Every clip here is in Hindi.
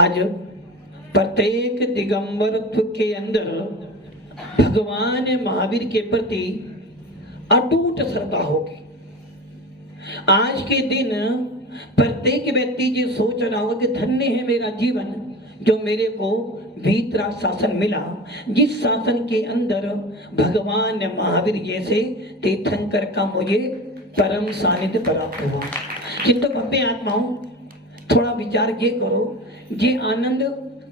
आज प्रत्येक दिगंबरत्व के अंदर भगवान महावीर के प्रति अटूट श्रद्धा होगी। आज के दिन प्रत्येक व्यक्ति ये सोच रहा होगा कि धन्य है मेरा जीवन जो मेरे को वीतराग शासन मिला, जिस शासन के अंदर भगवान महावीर जैसे तीर्थंकर का मुझे परम सानिध्य प्राप्त हुआ। किंतु भव्य आत्माओं, थोड़ा विचार ये करो, ये आनंद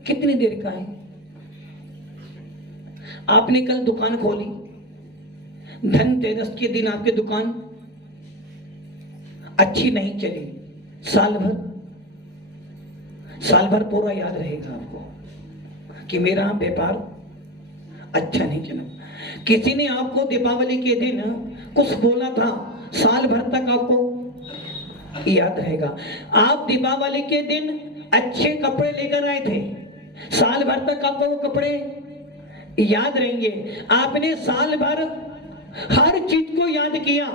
कितनी देर का है? आपने कल दुकान खोली, धनतेरस के दिन आपकी दुकान अच्छी नहीं चली, साल भर पूरा याद रहेगा आपको कि मेरा व्यापार अच्छा नहीं चला। किसी ने आपको दीपावली के दिन कुछ बोला था, साल भर तक आपको याद रहेगा। आप दीपावली के दिन अच्छे कपड़े लेकर आए थे, साल भर तक आपको वो कपड़े याद रहेंगे। आपने साल भर हर चीज को याद किया,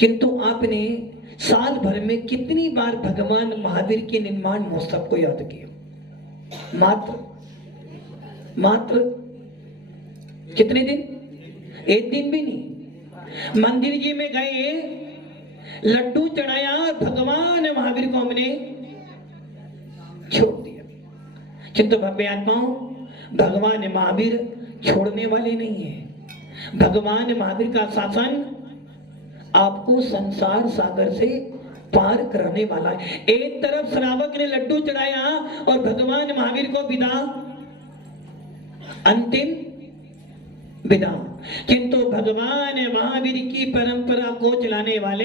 किंतु आपने साल भर में कितनी बार भगवान महावीर के निर्माण महोत्सव को याद किया? मात्र कितने दिन? एक दिन भी नहीं। मंदिर जी में गए, लड्डू चढ़ाया, भगवान महावीर को हमने छोड़ दिया। किंतु भव्य आत्माओं, भगवान महावीर छोड़ने वाले नहीं है। भगवान महावीर का शासन आपको संसार सागर से पार कराने वाला है। एक तरफ श्रावक ने लड्डू चढ़ाया और भगवान महावीर को विदा, अंतिम विदा। किंतु भगवान महावीर की परंपरा को चलाने वाले,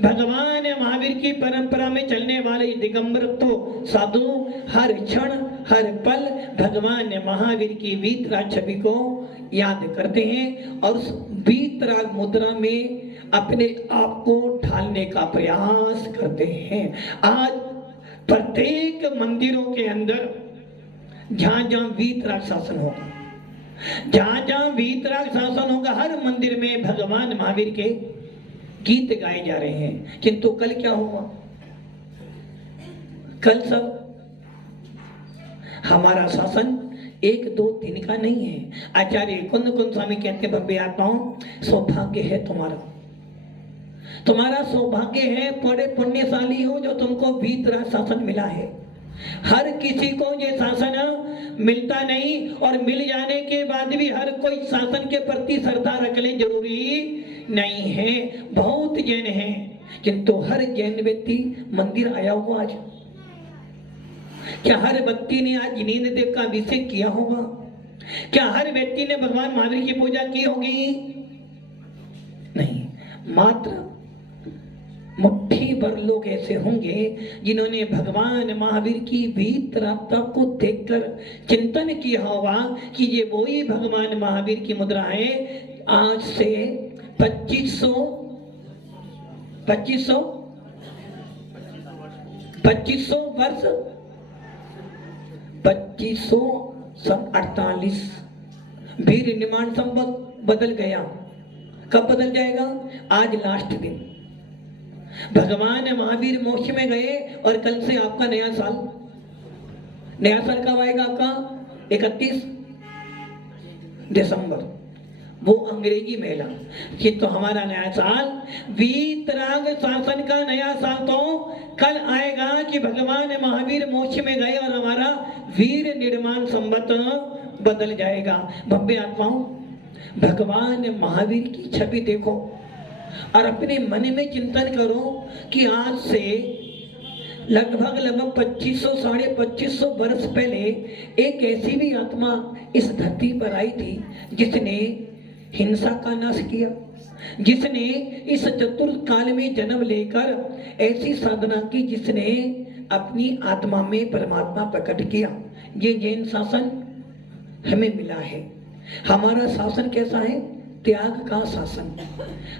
भगवान महावीर की परंपरा में चलने वाले दिगंबर तो साधु हर क्षण हर पल भगवान महावीर की वीतराग छवि को याद करते हैं और उस वीतराग मुद्रा में अपने आप को ढालने का प्रयास करते हैं। आज प्रत्येक मंदिरों के अंदर जहां जहां वीतराग शासन होगा, जहां जहां वीतराग शासन होगा, हर मंदिर में भगवान महावीर के गीत गाए जा रहे हैं। किंतु कल क्या हुआ? कल सब हमारा शासन 1-2 दिन का नहीं है। आचार्य कुंद स्वामी कहते, भव्य आत्माओं, सौभाग्य है तुम्हारा सौभाग्य है, बड़े पुण्यशाली हो जो तुमको वीतराग शासन मिला है। हर किसी को ये शासन मिलता नहीं, और मिल जाने के बाद भी हर कोई शासन के प्रति श्रद्धा रख ले जरूरी नहीं है। बहुत जैन हैं, किंतु हर जैन व्यक्ति मंदिर आया होगा आज? क्या हर व्यक्ति ने आज जिनेन्द्र देव का अभिषेक किया होगा? क्या हर व्यक्ति ने भगवान महावीर की पूजा की होगी? नहीं, मात्र मुट्ठी भर लोग ऐसे होंगे जिन्होंने भगवान महावीर की वीतरागता को देखकर चिंतन किया होगा कि ये वही भगवान महावीर की मुद्रा है। आज से 2500 वर्ष 2548 वीर निर्माण संवत बदल गया। कब बदल जाएगा? आज लास्ट दिन भगवान महावीर मोक्ष में गए और कल से आपका नया साल कब आएगा? आपका 31 दिसंबर, वो अंग्रेजी मेला। कि तो हमारा नया साल, वीतराग शासन का नया साल तो कल आएगा कि भगवान महावीर मोक्ष में गए और हमारा वीर निर्माण संवत बदल जाएगा। भव्य आत्माओं, भगवान महावीर की छवि देखो और अपने मन में चिंतन करो कि आज से लगभग 2500-2550 वर्ष पहले एक ऐसी भी आत्मा इस धरती पर आई थी जिसने हिंसा का नाश किया, जिसने इस चतुर्थ काल में जन्म लेकर ऐसी साधना की जिसने अपनी आत्मा में परमात्मा प्रकट किया। ये जैन शासन हमें मिला है। हमारा शासन कैसा है? त्याग का शासन।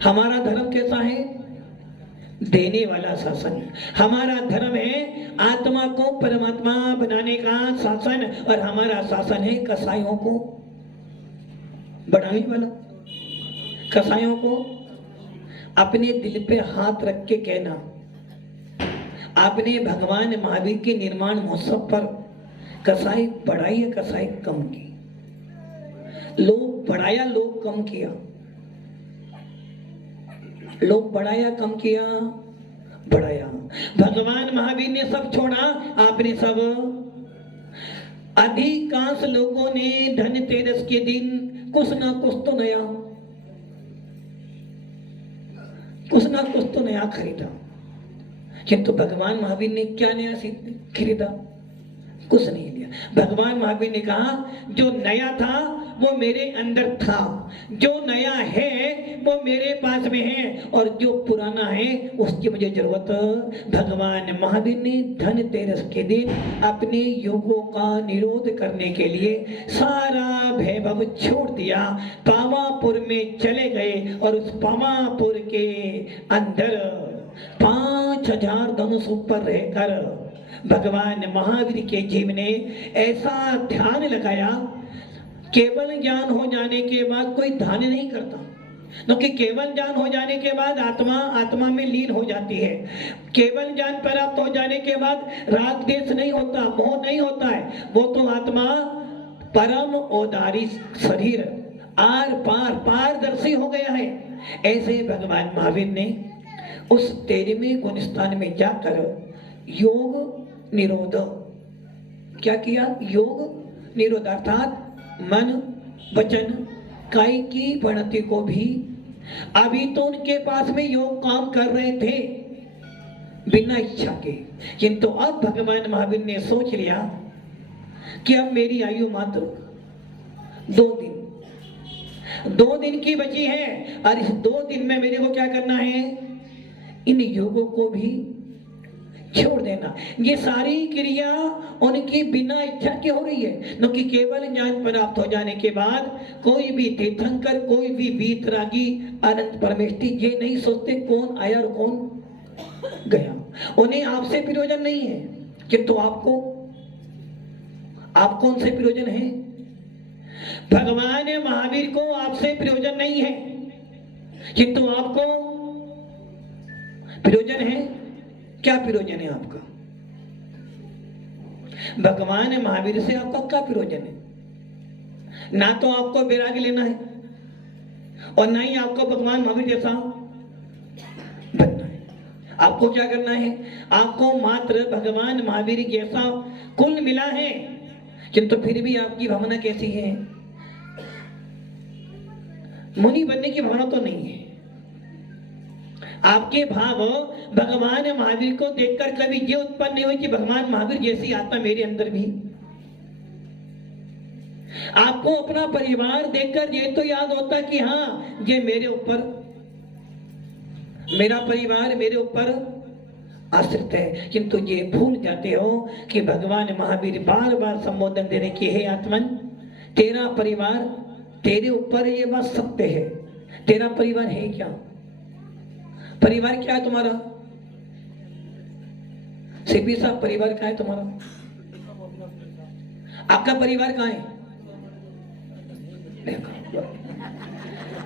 हमारा धर्म कैसा है? देने वाला शासन। हमारा धर्म है आत्मा को परमात्मा बनाने का शासन, और हमारा शासन है कसाईयों को बढ़ाने वाला। कसाईयों को अपने दिल पे हाथ रख के कहना, आपने भगवान महावीर के निर्माण महोत्सव पर कसाई बढ़ाई या कसाई कम की? लोग बढ़ाया, लोग कम किया? लोग बढ़ाया, कम किया? बढ़ाया। भगवान महावीर ने सब छोड़ा, आपने सब। अधिकांश लोगों ने धनतेरस के दिन कुछ ना कुछ तो नया, कुछ ना कुछ तो नया खरीदा, किंतु भगवान महावीर ने क्या नया खरीदा? कुछ नहीं लिया। भगवान महावीर ने कहा जो नया था वो मेरे अंदर था, जो नया है वो मेरे पास में है, और जो पुराना है उसकी मुझे जरूरत। भगवान महावीर ने धनतेरस के दिन अपने योगों का निरोध करने के लिए सारा वैभव छोड़ दिया, पावापुर में चले गए, और उस पावापुर के अंदर 5000 धनुष ऊपर रहकर भगवान महावीर के जीव ने ऐसा ध्यान लगाया, केवल ज्ञान हो जाने के बाद कोई ध्यान नहीं करता, क्योंकि केवल ज्ञान हो जाने के बाद आत्मा में लीन हो जाती है। केवल ज्ञान प्राप्त हो जाने के बाद राग देश नहीं होता, मोह नहीं होता है, वो तो आत्मा परम औदारी शरीर आर पार पारदर्शी हो गया है। ऐसे भगवान महावीर ने उस 13वें गुण स्थान में जाकर योग निरोध क्या किया? योग निरोध अर्थात मन वचन काई की वणति को भी, अभी तो उनके पास में योग काम कर रहे थे बिना इच्छा के, किंतु अब भगवान महावीर ने सोच लिया कि अब मेरी आयु मात्र 2 दिन की बची है, और इस 2 दिन में मेरे को क्या करना है? इन योगों को भी छोड़ देना। ये सारी क्रिया उनकी बिना इच्छा की हो रही है, क्योंकि केवल ज्ञान प्राप्त हो जाने के बाद कोई भी तीर्थंकर, कोई भी वीतरागी, अनंत परमेष्ठी ये नहीं सोचते कौन आया और कौन गया। उन्हें आपसे प्रयोजन नहीं है, किंतु आपको उनसे प्रयोजन है। भगवान महावीर को आपसे प्रयोजन नहीं है, किंतु आपको प्रयोजन है। क्या प्रयोजन है आपका? भगवान महावीर से आपका क्या प्रयोजन है? ना तो आपको वैराग्य लेना है, और ना ही आपको भगवान महावीर जैसा बनना है। आपको क्या करना है? आपको मात्र भगवान महावीर जैसा कुल मिला है, किंतु फिर भी आपकी भावना कैसी है? मुनि बनने की भावना तो नहीं है। आपके भाव भगवान महावीर को देखकर कभी ये उत्पन्न नहीं हुई कि भगवान महावीर जैसी आत्मा मेरे अंदर भी। आपको अपना परिवार देखकर ये तो याद होता कि हाँ ये मेरे ऊपर, मेरा परिवार मेरे ऊपर आश्रित है, किंतु ये भूल जाते हो कि भगवान महावीर बार बार संबोधन देने की, हे आत्मन तेरा परिवार तेरे ऊपर, ये बात सत्य है। तेरा परिवार है क्या? परिवार क्या है तुम्हारा? सीपी साहब परिवार क्या है तुम्हारा? आपका परिवार कहाँ है?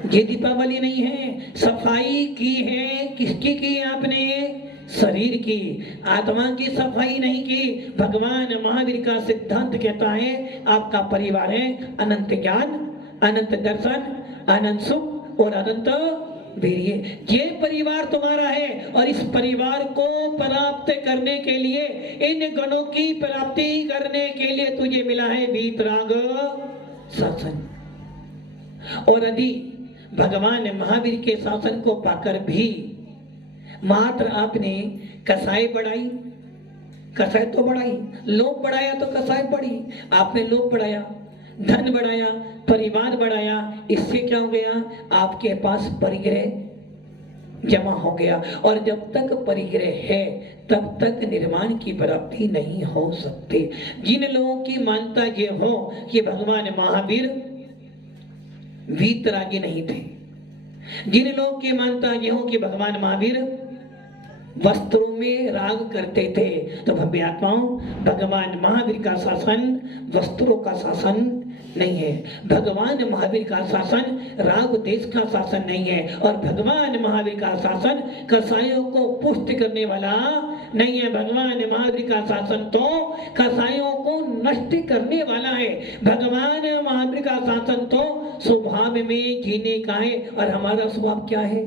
ये दीपावली नहीं है, सफाई की है। किसकी की है आपने? शरीर की, आत्मा की सफाई नहीं की। भगवान महावीर का सिद्धांत कहता है आपका परिवार है अनंत ज्ञान, अनंत दर्शन, अनंत सुख और अनंत वीर्य। ये परिवार तुम्हारा है, और इस परिवार को प्राप्त करने के लिए, इन गुणों की प्राप्ति करने के लिए तुझे मिला है वीतराग शासन। और यदि भगवान महावीर के शासन को पाकर भी मात्र आपने कसाई बढ़ाई, कसाई तो बढ़ाई, लोभ बढ़ाया तो कसाई बढ़ी। आपने लोभ बढ़ाया, धन बढ़ाया, परिवार बढ़ाया, इससे क्या हो गया? आपके पास परिग्रह जमा हो गया, और जब तक परिग्रह है तब तक निर्माण की प्राप्ति नहीं हो सकती। जिन लोगों की मानता ये हो कि भगवान महावीर वीतरागी नहीं थे, जिन लोगों की मानता ये हो कि भगवान महावीर वस्त्रों में राग करते थे, तो भव्य आत्माओं भगवान महावीर का शासन वस्त्रों का शासन नहीं है। भगवान महावीर का शासन राग देश का शासन नहीं है, और भगवान महावीर का शासन कसाईयों को पुष्ट करने वाला नहीं है। भगवान महावीर का शासन तो कसाईयों को नष्ट करने वाला है। भगवान महावीर का शासन तो स्वभाव में जीने का है। और हमारा स्वभाव क्या है?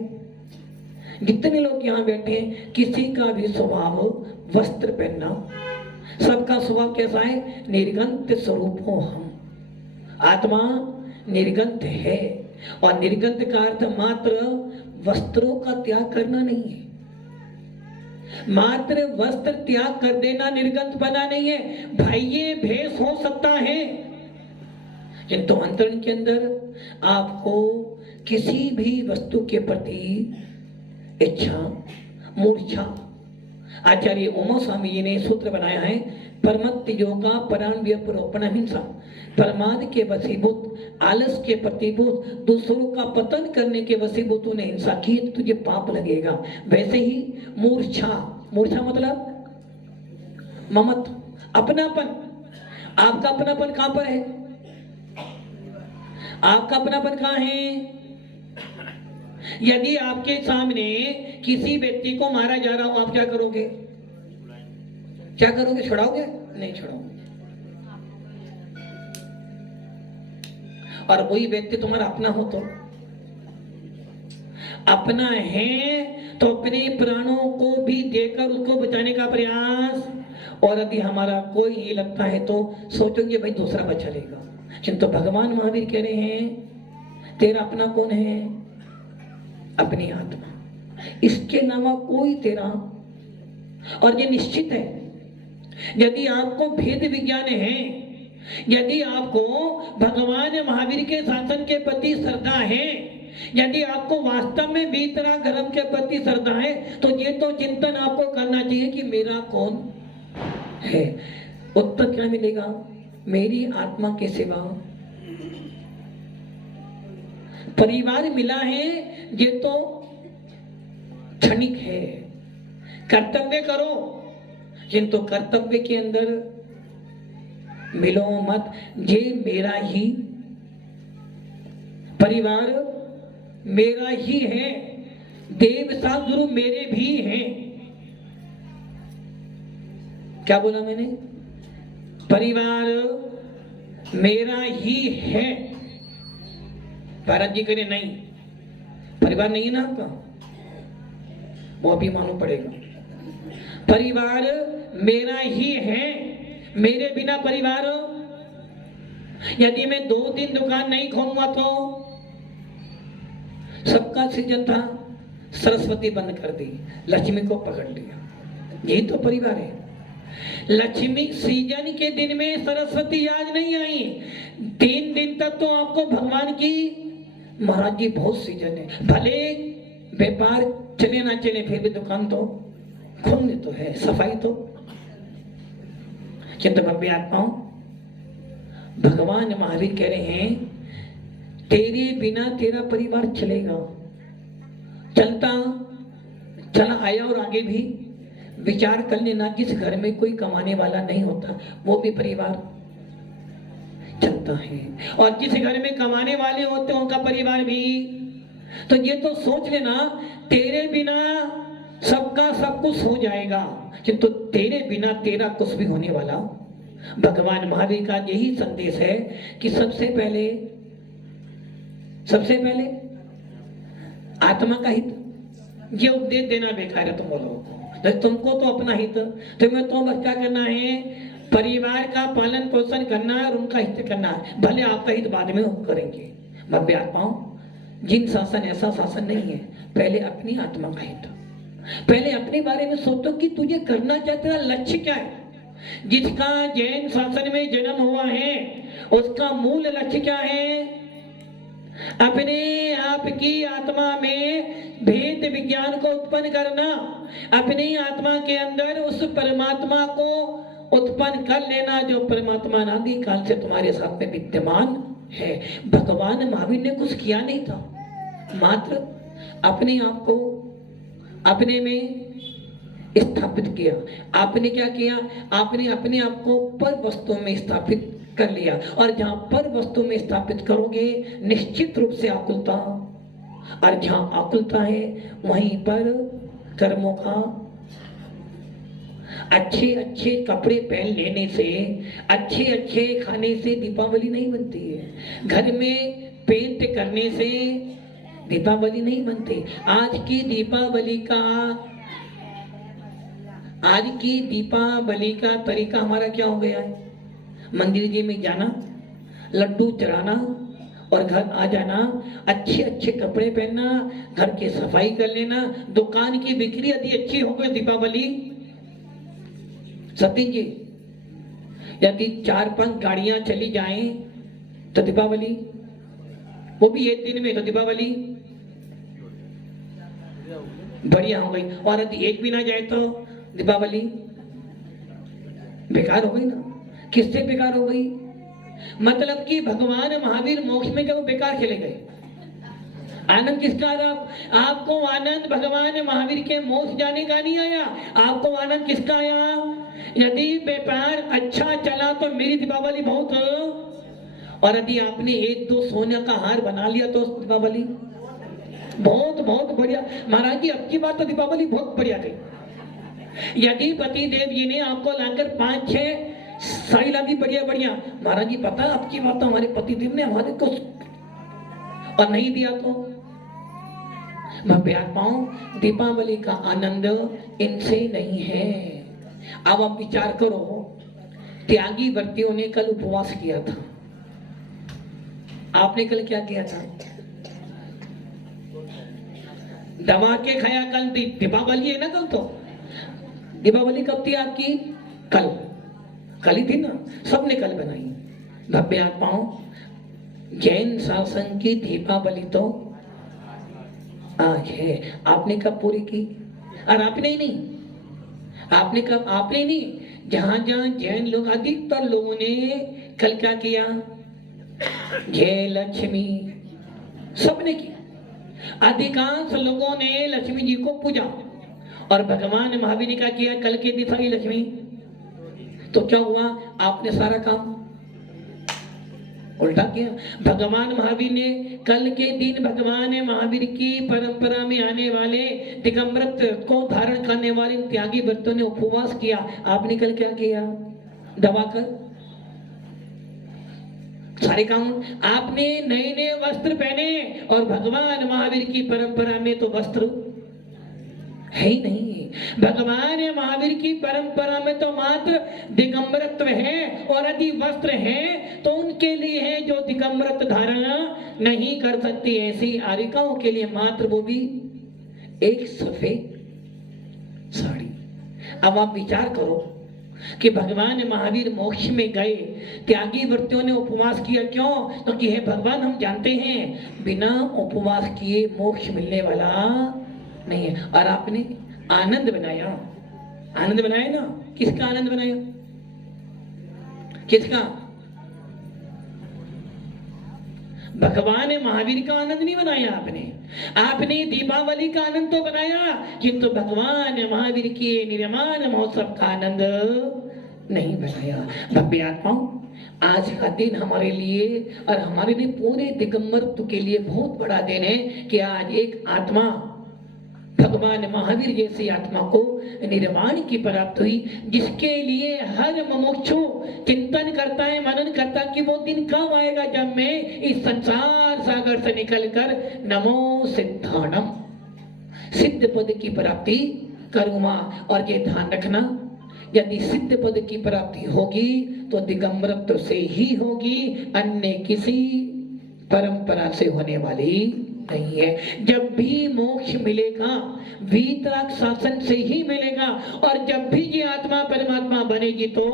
जितने लोग यहाँ बैठे हैं, किसी का भी स्वभाव वस्त्र पहनना, सबका स्वभाव कैसा है? निर्गंत स्वरूप हो हम। आत्मा निर्गंत है, और निर्गंत का अर्थ मात्र वस्त्रों का त्याग करना नहीं है। मात्र वस्त्र त्याग कर देना निर्गंत बना नहीं है। भाई ये भेष हो सकता है, किंतु अंतरण के अंदर आपको किसी भी वस्तु के प्रति इच्छा, मूर्छा, आचार्य उमा स्वामी जी ने सूत्र बनाया है, परमत योगा पराण व्यपरोपण हिंसा। प्रमाद के वशीभूत, आलस के प्रतिभूत, दूसरों का पतन करने के वशीभूत ने हिंसा की तो तुझे पाप लगेगा। वैसे ही मूर्छा, मूर्छा मतलब ममत, अपनापन। आपका अपनापन कहां पर है? आपका अपनापन कहां है? यदि आपके सामने किसी व्यक्ति को मारा जा रहा हो, आप क्या करोगे? क्या करोगे? छुड़ाओगे? नहीं छुड़ाओगे। और वही व्यक्ति तुम्हारा अपना हो तो अपना है तो अपने प्राणों को भी देकर उसको बचाने का प्रयास। और यदि हमारा कोई ही लगता है तो सोचोगे भाई दूसरा बचा लेगा। किंतु भगवान महावीर कह रहे हैं तेरा अपना कौन है? अपनी आत्मा, इसके अलावा कोई तेरा। और ये निश्चित है, यदि आपको भेद विज्ञान है, यदि आपको भगवान महावीर के शासन के प्रति श्रद्धा है, यदि आपको वास्तव में वीतरागधर्म के प्रति श्रद्धा है, तो ये तो चिंतन आपको करना चाहिए कि मेरा कौन है। उत्तर क्या मिलेगा? मेरी आत्मा के सिवा परिवार मिला है, ये तो क्षणिक है। कर्तव्य करो, किंतु कर्तव्य के अंदर मिलो मत। ये मेरा ही परिवार, मेरा ही है। देव गुरु मेरे भी हैं। क्या बोला मैंने? परिवार मेरा ही है। भारत जी कह रहे नहीं, परिवार नहीं है ना आपका, वो अभी मालूम पड़ेगा। परिवार मेरा ही है, मेरे बिना परिवार। यदि मैं 2-3 दुकान नहीं खोलूंगा तो सबका सृजन था, सरस्वती बंद कर दी, लक्ष्मी को पकड़ लिया। यही तो परिवार है। लक्ष्मी सीजन के दिन में सरस्वती आज नहीं आई, 3 दिन तक तो आपको भगवान की महाराज जी बहुत सीजन है। भले व्यापार चले ना चले, फिर भी दुकान तो खोलने तो है, सफाई तो। किंतु भव्य आत्माओं, भगवान महावीर कह रहे हैं तेरे बिना तेरा परिवार चलेगा, चलता चला आया। और आगे भी विचार कर लेना, जिस घर में कोई कमाने वाला नहीं होता वो भी परिवार चलता है, और जिस घर में कमाने वाले होते हैं उनका परिवार भी। तो ये तो सोच लेना, तेरे बिना सबका सब कुछ हो जाएगा, किंतु तेरे बिना तेरा कुछ भी होने वाला। भगवान महावीर का यही संदेश है कि सबसे पहले आत्मा का हित। ये उपदेश देना बेकार है तुम लोगों को। तो तुमको तो अपना हित, तुम्हें तो बस क्या करना है? परिवार का पालन पोषण करना है और उनका हित करना है। भले आपका हित बाद में करेंगे। भव्य आत्माओं, जिन शासन ऐसा शासन नहीं है, पहले अपनी आत्मा का हित, पहले अपने बारे में सोचो कि तुझे करना क्या, तेरा लक्ष्य क्या है। जिसका जैन शासन में जन्म हुआ है उसका मूल लक्ष्य क्या है? अपने आप की आत्मा में भेद विज्ञान को उत्पन्न करना, अपनी आत्मा के अंदर उस परमात्मा को उत्पन्न कर लेना जो परमात्मा अनादि काल से तुम्हारे साथ में विद्यमान है। भगवान महावीर ने कुछ किया नहीं था, मात्र अपने आप को अपने में स्थापित किया। आपने क्या किया? आपने अपने आप को पर वस्तु में स्थापित कर लिया। और जहां पर वस्तु में स्थापित करोगे निश्चित रूप से आकुलता, और जहां आकुलता है वहीं पर कर्मों का अच्छे अच्छे कपड़े पहन लेने से, अच्छे अच्छे खाने से दीपावली नहीं बनती है। घर में पेंट करने से दीपावली नहीं बनती। आज की दीपावली का तरीका हमारा क्या हो गया है? मंदिर जी में जाना, लड्डू चढ़ाना और घर आ जाना, अच्छे अच्छे कपड़े पहनना, घर की सफाई कर लेना। दुकान की बिक्री यदि अच्छी हो गई दीपावली, सतीश जी, यदि 4-5 गाड़ियां चली जाएं तो दीपावली, वो भी एक दिन में, तो दीपावली बढ़िया हो गई। और यदि एक भी ना जाए तो दीपावली बेकार हो गई ना। किससे बेकार हो गई? मतलब कि भगवान महावीर मोक्ष में गए, वो बेकार चले गए। आनंद किसका आया? आपको आनंद भगवान महावीर के मोक्ष जाने का नहीं आया। आपको आनंद किसका आया? यदि व्यापार अच्छा चला तो मेरी दीपावली बहुत, और यदि आपने 1-2 सोने का हार बना लिया तो दीपावली बहुत बहुत बढ़िया। महाराज जी, अब की बात तो दीपावली बहुत बढ़िया गई। यदि पति देव जी ने आपको लाकर 5-6 साड़ी ला दी बढ़िया बढ़िया, महाराज जी पता अब की बात तो हमारे पति देव ने हमारे को और नहीं दिया तो मैं प्यार पाऊं। दीपावली का आनंद इनसे नहीं है। अब आप विचार करो, त्यागी व्रतियों ने कल उपवास किया था। आपने कल क्या किया था? दबा के खाया। कल दीपावली है ना, कल तो दीपावली कब थी आपकी? कल ही थी ना, सबने कल बनाई। भव्य आत्माओं, जैन शासन की दीपावली तो आज है। आपने कब पूरी की? और आपने नहीं, जहां जहां जैन लोग, अधिकतर लोगों ने कल क्या किया? जय लक्ष्मी, सबने की। अधिकांश लोगों ने लक्ष्मी जी को पूजा, और भगवान महावीर ने क्या किया? कल के दिन सारी लक्ष्मी। तो क्या हुआ? आपने सारा काम उल्टा किया। भगवान महावीर ने कल के दिन भगवान महावीर की परंपरा में आने वाले दिगंबर को धारण करने वाले त्यागी व्रतों ने उपवास किया। आपने कल क्या किया? दबाकर सारे काम। आपने नए नए वस्त्र पहने, और भगवान महावीर की परंपरा में तो वस्त्र है ही नहीं। भगवान महावीर की परंपरा में तो मात्र दिगंबरत्व है, और यदि वस्त्र है तो उनके लिए है जो दिगंबरत्व धारण नहीं कर सकती। ऐसी आरिकाओं के लिए मात्र वो भी एक सफेद साड़ी। अब आप विचार करो कि भगवान महावीर मोक्ष में गए, त्यागी व्रतियों ने उपवास किया। क्यों? क्योंकि हे भगवान, हम जानते हैं बिना उपवास किए मोक्ष मिलने वाला नहीं है। और आपने आनंद बनाया ना। किसका आनंद बनाया? किसका? भगवान महावीर का आनंद नहीं बनाया आपने दीपावली का आनंद तो बनाया, किंतु भगवान महावीर के निर्माण महोत्सव का आनंद नहीं बनाया। भव्य आत्माओं, आज का दिन हमारे लिए और हमारे लिए पूरे दिगंबरत्व के लिए बहुत बड़ा दिन है कि आज एक आत्मा, भगवान महावीर जैसी आत्मा को निर्वाण की प्राप्त हुई, जिसके लिए हर मुमुक्षु चिंतन करता है, मनन करता है कि वो दिन कब आएगा जब मैं इस संसार सागर से निकलकर नमो सिद्धाणम, सिद्ध पद की प्राप्ति करूंगा। और ये ध्यान रखना, यदि सिद्ध पद की प्राप्ति होगी तो दिगंबरत्व से ही होगी, अन्य किसी परंपरा से होने वाली नहीं है। जब भी मोक्ष मिलेगा वीतराग शासन से ही मिलेगा, और जब भी ये आत्मा परमात्मा बनेगी तो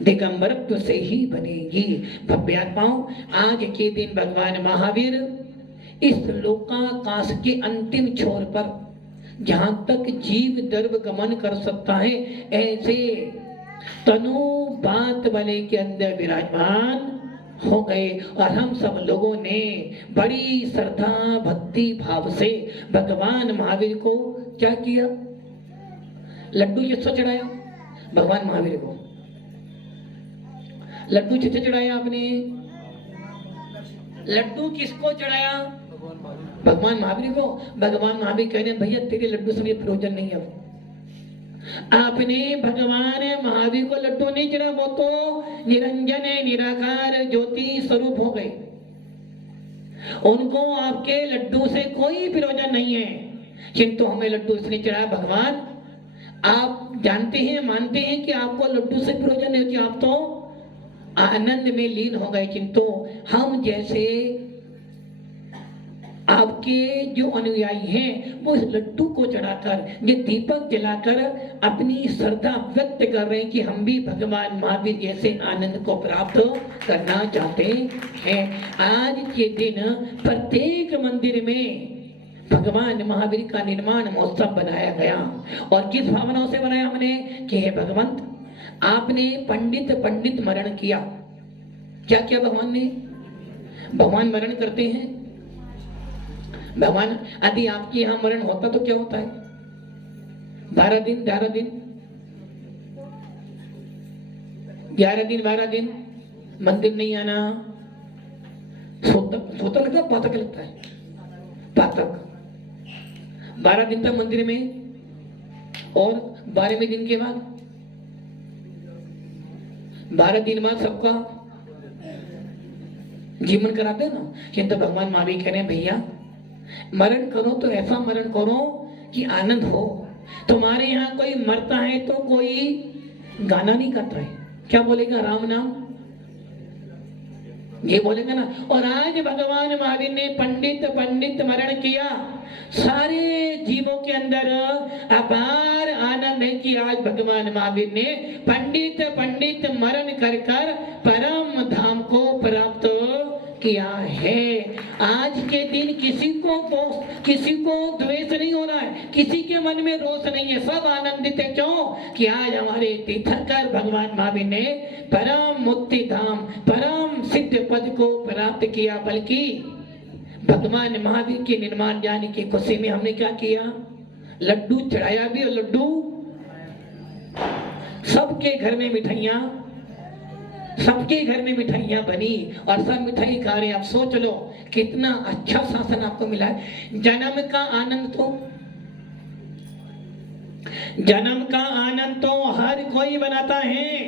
दिगंबरत्व से ही बनेगी। भव्य आत्माओं, आज के दिन भगवान महावीर इस लोकाकाश के अंतिम छोर पर, जहां तक जीव दर्भ गमन कर सकता है, ऐसे तनु बात वाले के अंदर विराजमान हो गए। और हम सब लोगों ने बड़ी श्रद्धा भक्ति भाव से भगवान महावीर को क्या किया? लड्डू किसको चढ़ाया? भगवान महावीर को। लड्डू किससे चढ़ाया आपने? लड्डू किसको चढ़ाया? भगवान महावीर को। भगवान महावीर कह रहे हैं, भैया तेरे लड्डू से मुझे प्रयोजन नहीं है। आपने भगवान महावीर को लड्डू नहीं चढ़ा, वो तो निरंजन निराकार ज्योति स्वरूप हो गए। उनको आपके लड्डू से कोई प्रयोजन नहीं है, किंतु हमें लड्डू इसलिए चढ़ाया भगवान आप जानते हैं, मानते हैं कि आपको लड्डू से प्रयोजन नहीं होती, आप तो आनंद में लीन हो गए। किंतु हम जैसे आपके जो अनुयायी हैं वो इस लड्डू को चढ़ाकर, ये दीपक जलाकर अपनी श्रद्धा व्यक्त कर रहे हैं कि हम भी भगवान महावीर जैसे आनंद को प्राप्त करना चाहते हैं। आज के दिन प्रत्येक मंदिर में भगवान महावीर का निर्माण महोत्सव बनाया गया, और किस भावनाओं से बनाया हमने कि हे भगवंत आपने पंडित मरण किया। क्या किया भगवान ने? भगवान मरण करते हैं। भगवान यदि आपके यहाँ मरण होता तो क्या होता है? 12 दिन 11 दिन मंदिर नहीं आना, सोता लगता है, पातक लगता है, पातक 12 दिन तक मंदिर में, और 12वें दिन के बाद 12 दिन बाद सबका जीवन कराते हैं ना। किंतु भगवान महावीर कह रहे हैं भैया मरण करो तो ऐसा मरण करो कि आनंद हो। तुम्हारे यहाँ कोई मरता है तो कोई गाना नहीं करता है, क्या बोलेगा? राम नाम ये बोलेगा ना। और आज भगवान महावीर ने पंडित मरण किया। सारे जीवों के अंदर अपार आनंद है कि आज भगवान महावीर ने पंडित मरण कर परम धाम को प्राप्त किया है। आज के दिन किसी को द्वेष नहीं हो रहा है, किसी के मन में रोष नहीं है, सब आनंदित है। क्यों? कि आज हमारे तीर्थंकर भगवान महावीर ने परम मुक्ति धाम, परम सिद्ध पद को प्राप्त किया। बल्कि भगवान महावीर के निर्माण जाने की खुशी में हमने क्या किया? लड्डू चढ़ाया भी, और लड्डू सबके घर में मिठाइयां बनी और सब मिठाई खा रहे हैं। आप सोच लो कितना अच्छा शासन आपको मिला है। जन्म का आनंद तो हर कोई बनाता है,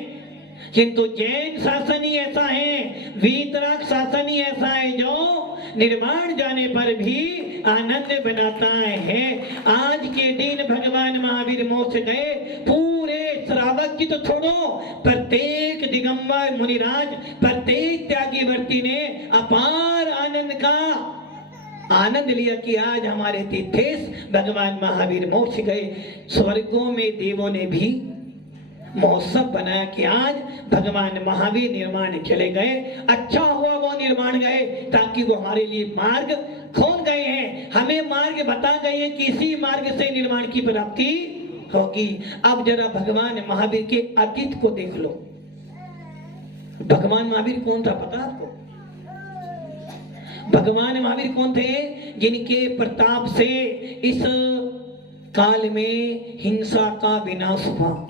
किंतु जैन शासन ही ऐसा है, वीतराग शासन ही ऐसा है जो निर्वाण जाने पर भी आनंद बनाता है। आज के दिन भगवान महावीर मोक्ष गए, पूरे श्रावक की तो छोड़ो, प्रत्येक दिगंबर मुनिराज, प्रत्येक त्यागी वर्ती ने अपार आनंद लिया कि आज हमारे तीर्थेश भगवान महावीर मोक्ष गए। स्वर्गों में देवों ने भी महोत्सव बनाया कि आज भगवान महावीर निर्माण चले गए। अच्छा हुआ वो निर्माण गए, ताकि वो हमारे लिए मार्ग खोल गए हैं, हमें मार्ग बता गए हैं कि इसी मार्ग से निर्माण की प्राप्ति होगी। अब जरा भगवान महावीर के अतीत को देख लो। भगवान महावीर कौन था पता आपको? भगवान महावीर कौन थे? जिनके प्रताप से इस काल में हिंसा का विनाश हुआ।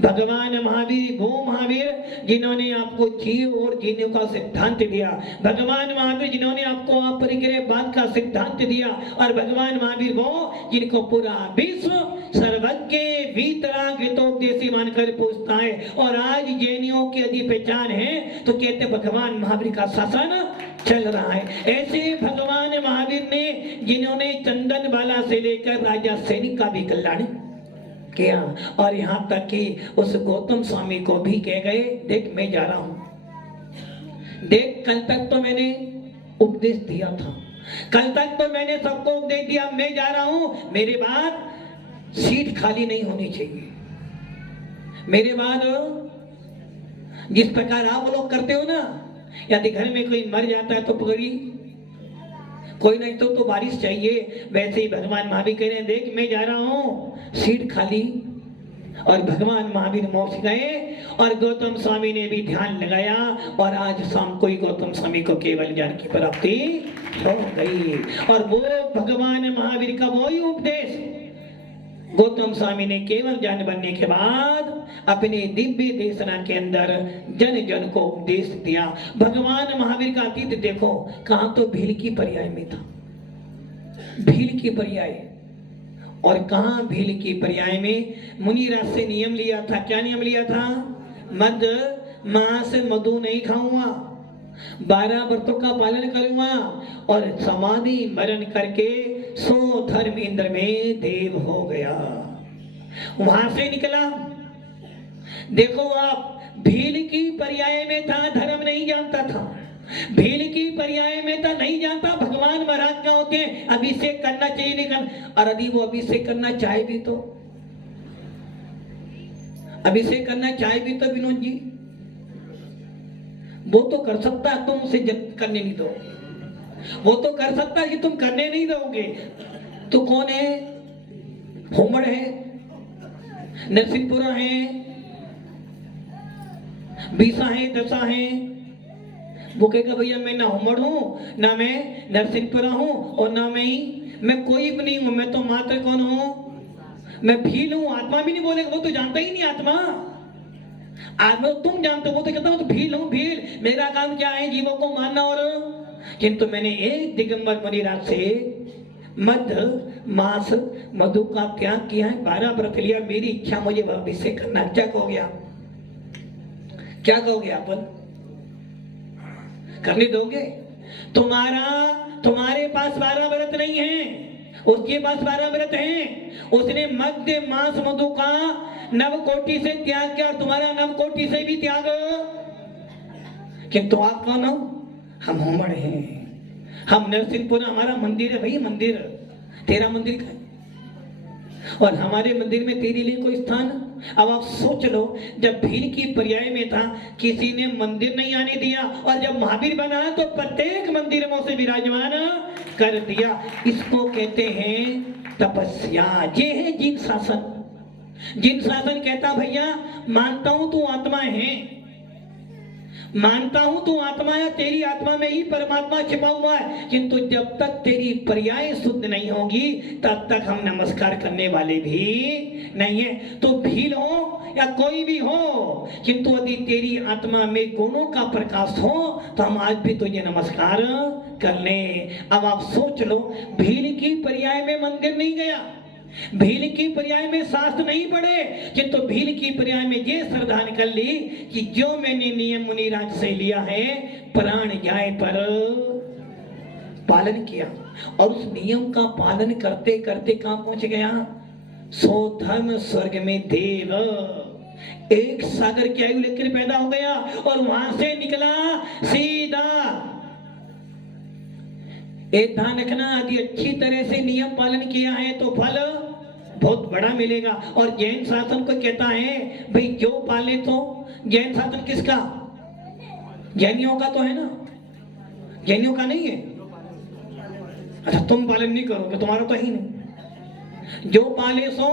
भगवान महावीर वो महावीर जिन्होंने आपको जीव और जीने का सिद्धांत दिया। भगवान महावीर जिन्होंने आपको अपरिग्रहवाद का सिद्धांत दिया। और भगवान महावीर वो जिनको पूरा विश्व सर्वज्ञ वीतराग हितोपदेशी मानकर पूछता है। और आज जैनियों की यदि पहचान है तो कहते भगवान महावीर का शासन चल रहा है। ऐसे भगवान महावीर ने जिन्होंने चंदन बाला से लेकर राजा सैनिक का भी कल्याण किया, और यहाँ तक कि उस गौतम स्वामी को भी कह गए देख मैं जा रहा हूं, देख कल तक तो मैंने उपदेश दिया था, कल तक तो मैंने सबको उपदेश दिया, मैं जा रहा हूं, मेरे बाद सीट खाली नहीं होनी चाहिए। मेरे बाद जिस प्रकार आप लोग करते हो ना, यदि घर में कोई मर जाता है तो पकड़ी, कोई नहीं तो बारिश चाहिए, वैसे ही भगवान महावीर कह रहे हैं देख मैं जा रहा हूं, सीट खाली। और भगवान महावीर मोक्ष गए और गौतम स्वामी ने भी ध्यान लगाया, और आज शाम को ही गौतम स्वामी को केवल ज्ञान की प्राप्ति हो गई। और वो भगवान महावीर का वही उपदेश गौतम स्वामी ने केवल ज्ञान बनने के बाद अपने दिव्य देशना के अंदर जन जन को उपदेश दिया। भगवान महावीर का अतीत देखो, कहां तो भील की पर्याय में था, भील की पर्याय, और कहाँ भील की पर्याय में मुनिराज से नियम लिया था। क्या नियम लिया था? मद मांस मधु नहीं खाऊंगा, 12 व्रतों का पालन करूंगा और समाधि मरण करके 100 धर्म इंद्र में देव हो गया। वहां से निकला। देखो आप, भील की पर्याय में था, धर्म नहीं जानता था। भील की पर्याय में था, नहीं जानता भगवान महाराज क्या होते हैं, अभिषेक करना चाहिए नहीं करना। और यदि वो अभिषेक करना चाहे भी तो, अभिषेक करना चाहे भी तो विनोद जी वो तो कर सकता है, तुम उसे करने नहीं दो। वो तो कर सकता है कि तुम करने नहीं दोगे। तो कौन है? होमड़ है, नरसिंहपुरा है, बीसा है, दशा है। वो कहेगा भैया मैं ना होमड़ हूं, ना मैं नरसिंहपुरा हूं और ना मैं कोई भी नहीं हूं, मैं तो मात्र कौन हूं? मैं भील हूं। आत्मा भी नहीं बोलेगा, वो तो जानता ही नहीं आत्मा। आत्मा तो तुम जानते हो, वो तो कहता हूं तो भील हूं, भील। मेरा काम क्या है? जीवों को मारना। और किंतु मैंने एक दिगंबर मुनिराज से मद मांस मधु का त्याग किया है, 12 व्रत लिया, मेरी इच्छा मुझे अभिषेक करना। क्या कहोगे आप? क्या कहोगे आप? करने दोगे? तुम्हारे पास 12 व्रत नहीं है, उसके पास 12 व्रत हैं। उसने मध्य मांस मधु का 9 कोटि से त्याग किया और तुम्हारा 9 कोटि से भी त्याग। किंतु आप कौन हो? हम होमड़ हैं, हम नरसिंहपुरा, हमारा मंदिर है भाई, मंदिर। तेरा मंदिर का और हमारे मंदिर में तेरे लिए कोई स्थान? अब आप सोच लो, जब भील की पर्याय में था किसी ने मंदिर नहीं आने दिया, और जब महावीर बना तो प्रत्येक मंदिर में उसे विराजमान कर दिया। इसको कहते हैं तपस्या। ये है जिन शासन। जिन शासन कहता भैया मानता हूं तू आत्मा है, मानता हूं तू आत्मा है, तेरी आत्मा में ही परमात्मा छिपा हुआ है, किंतु जब तक तेरी पर्याय शुद्ध नहीं होगी तब तक हम नमस्कार करने वाले भी नहीं है। तो भील हो या कोई भी हो, किंतु यदि तेरी आत्मा में गुणों का प्रकाश हो तो हम आज भी तुझे नमस्कार कर ले। अब आप सोच लो, भील की पर्याय में मंदिर नहीं गया, भील की पर्याय में शास्त्र नहीं पढ़े, किंतु भील की पर्याय में ये श्रद्धा निकल ली कि जो मैंने नियम मुनिराज से लिया है प्राण जाए पर पालन किया, और उस नियम का पालन करते करते कहां पहुंच गया? 100 धर्म स्वर्ग में देव। एक सागर की आयु लेकर पैदा हो गया और वहां से निकला सीधा। एक ध्यान रखना, यदि अच्छी तरह से नियम पालन किया है तो फल बहुत बड़ा मिलेगा। और जैन शासन को कहता है भाई जो पाले, तो जैन शासन किसका? जैनियों का तो है ना, जैनियों का नहीं है। अच्छा, तुम पालन नहीं करोगे, तुम्हारा तो ही नहीं। जो पाले सो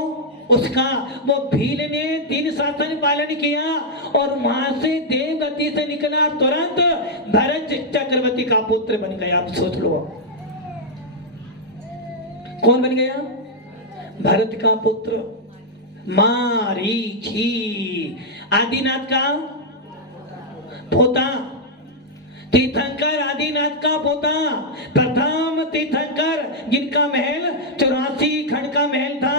उसका। वो भील ने दिन शासन पालन किया और वहां से देव गति से निकला, तुरंत भरत चक्रवर्ती का पुत्र बन गया। आप सोच लो, कौन बन गया? भरत का पुत्र मारीची, आदिनाथ का पोता, तीर्थंकर आदिनाथ का पोता, प्रथम तीर्थंकर, जिनका महल 84 खंड का महल था,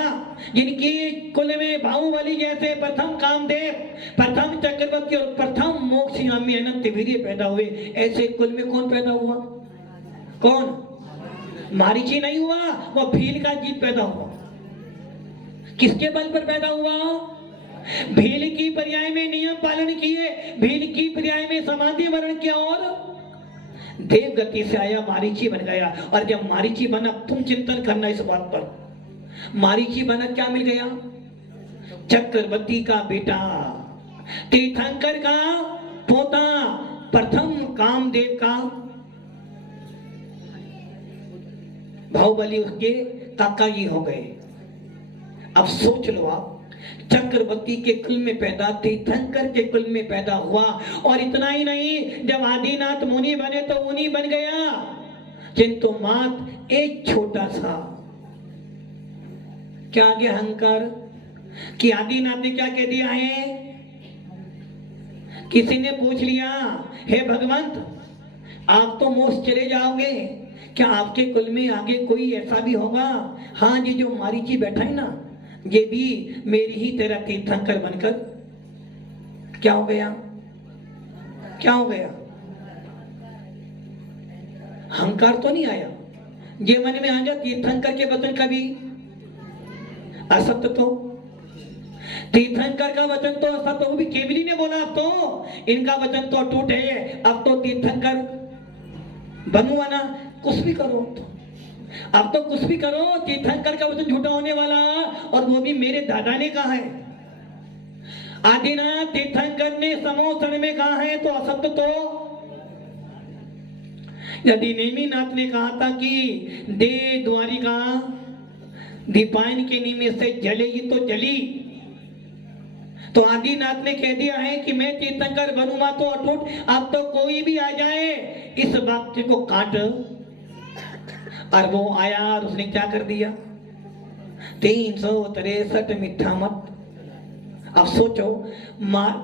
जिनकी कुल में बाहुबली जैसे प्रथम कामदेव, प्रथम चक्रवर्ती और प्रथम मोक्षगामी अनंत वीर्य पैदा हुए। ऐसे कुल में कौन पैदा हुआ? कौन? मारीची नहीं हुआ, वो भील का जीव पैदा हुआ। किसके बल पर पैदा हुआ? भील की पर्याय में नियम पालन किए, भील की पर्याय में समाधि वर्ण किया और देव गति से आया, मारीची बन गया। और जब मारीची बना, तुम चिंतन करना इस बात पर, मारीची बना क्या मिल गया? चक्रवर्ती का बेटा, तीर्थंकर का पोता, प्रथम कामदेव का बाहुबली, उसके काका जी हो गए। अब सोच लो आप, चक्रवर्ती के कुल में पैदा, तीर्थंकर के कुल में पैदा हुआ। और इतना ही नहीं, जब आदिनाथ मुनि बने तो मुनि बन गया, किंतु मात एक छोटा सा क्या आगे अहंकार कि आदिनाथ ने क्या कह दिया है? किसी ने पूछ लिया, हे भगवंत आप तो मोक्ष चले जाओगे, क्या आपके कुल में आगे कोई ऐसा भी होगा? हाँ, ये जो मारीची बैठा है ना, ये भी मेरी ही तरह तीर्थंकर बनकर क्या हो गया? क्या हो गया? अहंकार तो नहीं आया? ये मन में आ गया तीर्थंकर के वचन का भी असत्य, तो तीर्थंकर का वचन तो असत्य, तो भी केवली ने बोला, अब तो इनका वचन तो अटूट है, अब तो तीर्थंकर बनूंगा ना, कुछ भी करो, अब तो कुछ भी करो, तीर्थंकर का वचन झूठा होने वाला, और वो भी मेरे दादा ने कहा है। आदिनाथ तीर्थंकर ने समोसण में कहा है, तो असत्य तो यदि नेमिनाथ ने कहा था कि दे द्वारिका दीपायन के निमित्त से जलेगी तो जली, तो आदिनाथ ने कह दिया है कि मैं तीर्थंकर बनूंगा तो अटूट, अब तो कोई भी आ जाए इस वाक्य को काट। और वो आया और उसने क्या कर दिया? 363 मिथ्या मत। अब सोचो,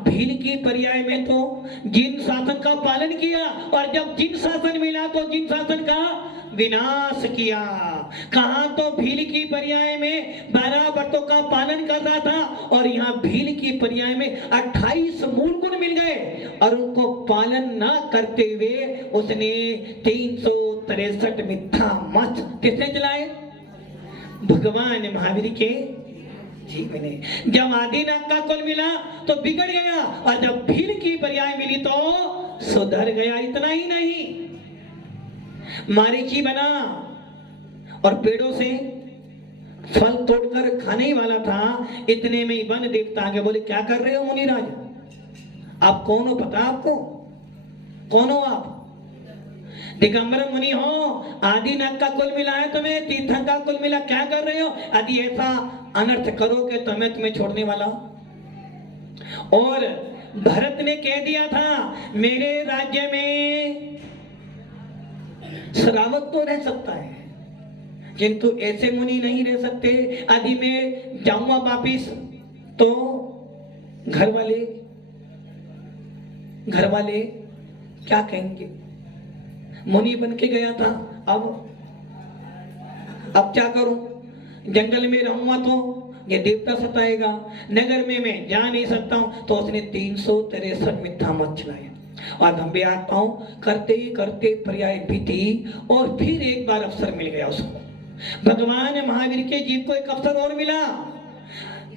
भील की पर्याय में तो जिन शासन का पालन किया, और जब जिन शासन मिला तो जिन शासन का विनाश किया। कहा तो भील की पर्याय में 12 व्रतों का पालन कर रहा था, और यहाँ भील की पर्याय में 28 मूल गुण मिल गए, और उनको पालन ना करते हुए उसने 363 मिथ्या मत किसने चलाए? भगवान महावीर के जीव ने। जब आदिनाथ का कुल मिला तो बिगड़ गया, और जब भील की पर्याय मिली तो सुधर गया। इतना ही नहीं, मारीची बना और पेड़ों से फल तोड़कर खाने ही वाला था। इतने में ही वन देवता आगे बोले, क्या कर रहे हो मुनिराज? आप कौन हो? पता आपको कौन हो आप? दिगंबर मुनि हो, आदिनाथ का कुल मिला है तुम्हें, तीर्थंकर का कुल मिला, क्या कर रहे हो? यदि ऐसा अनर्थ करोगे तो मैं तुम्हें छोड़ने वाला। और भरत ने कह दिया था, मेरे राज्य में श्रावक तो रह सकता है, किंतु ऐसे मुनि नहीं रह सकते। यदि मैं जाऊंगा वापिस तो घर वाले क्या कहेंगे? मुनि बन के गया था, अब क्या करूं? जंगल में रहूंगा तो ये देवता सताएगा, नगर में मैं जा नहीं सकता हूं। तो उसने 363 मिथ्या मत चलाए। और धंबे आत्माओं करते करते पर्याय बीती, और फिर एक बार अवसर मिल गया उसको। भगवान महावीर के जीव को एक अवसर और मिला।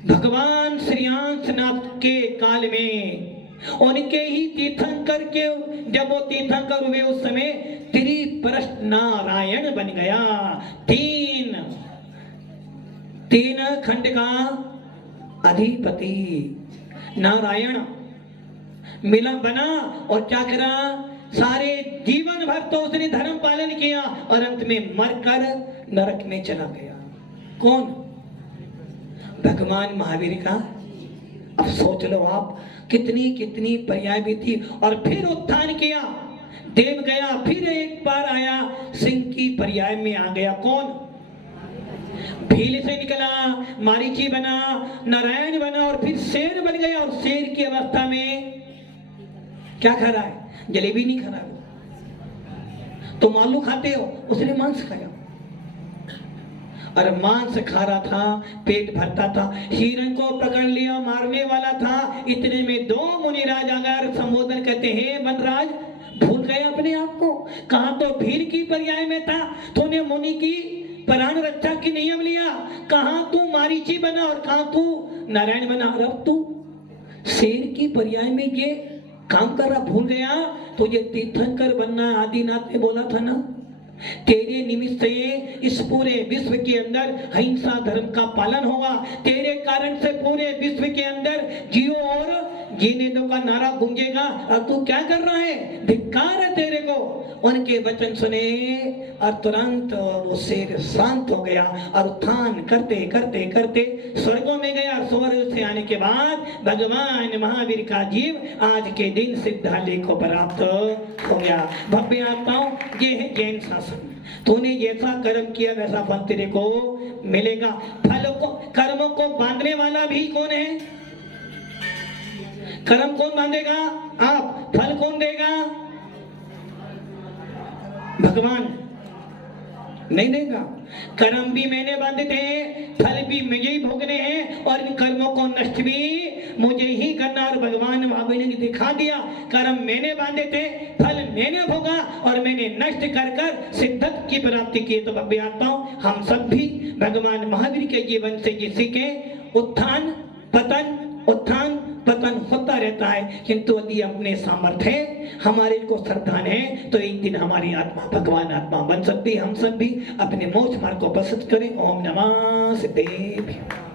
भगवान श्रीयांशनाथ के काल में उनके ही तीर्थंकर के, जब वो तीर्थंकर हुए उस समय त्रिप्रष्ट नारायण बन गया। तीन खंड का अधिपति नारायण मिला बना, और क्या करा? सारे जीवन भर तो उसने धर्म पालन किया, और अंत में मरकर नरक में चला गया। कौन? भगवान महावीर का। अब सोच लो आप, कितनी पर्याय भी थी, और फिर उत्थान किया, देव गया, फिर एक बार आया, सिंह की पर्याय में आ गया। कौन? भील से निकला, मारीची बना, नारायण बना, और फिर शेर बन गया। और शेर की अवस्था में क्या खा रहा है? जलेबी नहीं खा रहा। तुम आलू खाते हो, उसने मांस खाया, और मांस खा रहा था, पेट भरता था। हिरण को पकड़ लिया, मारने वाला था। इतने में 2 मुनिराज अगर संबोधन कहते हैं, वनराज भूल गए अपने आप को। कहा तो भील की पर्याय में था, तूने मुनि की प्राण रक्षा की नियम लिया। कहा तू मारीची बना, और कहा तू नारायण बना। अब तू शेर की पर्याय में ये काम कर रहा, भूल गया। तो ये तीर्थंकर बनना आदिनाथ ने बोला था ना, तेरे निमित्त से इस पूरे विश्व के अंदर अहिंसा धर्म का पालन होगा। तेरे कारण से पूरे विश्व के अंदर जियो और जीने दो का नारा गूंजेगा। अब तू क्या कर रहा है? धिक्कार है तेरे को। उनके वचन सुने और तुरंत वो शेर शांत हो गया, और उत्थान करते करते करते स्वर्गों में गया। स्वर्ग से आने के बाद भगवान महावीर का जीव आज के दिन सिद्धालय को प्राप्त हो गया। भव्य आत्माओं, ये है जैन शासन। तूने जैसा कर्म किया वैसा फल तेरे को मिलेगा। फल को, कर्मों को बांधने वाला भी कौन है? कर्म कौन बांधेगा? आप। फल कौन देगा? भगवान। नहीं देगा। कर्म भी मैंने बांधे थे, फल भी मुझे ही भोगने हैं और इन कर्मों को नष्ट भी मुझे ही करना। और भगवान महावीर ने दिखा दिया, कर्म मैंने बांधे थे, फल मैंने भोगा और मैंने नष्ट कर कर सिद्धत की प्राप्ति की। तो भव्य आत्माओं, हम सब भी भगवान महावीर के जीवन से ये सीखें, उत्थान पतन होता रहता है, किंतु यदि अपने सामर्थ्य है, हमारे को श्रद्धान है, तो एक दिन हमारी आत्मा भगवान आत्मा बन सकती है। हम सब भी अपने मोक्ष मार्ग को प्रसिद्ध करें। ओम नमः सिद्धेभ्यो।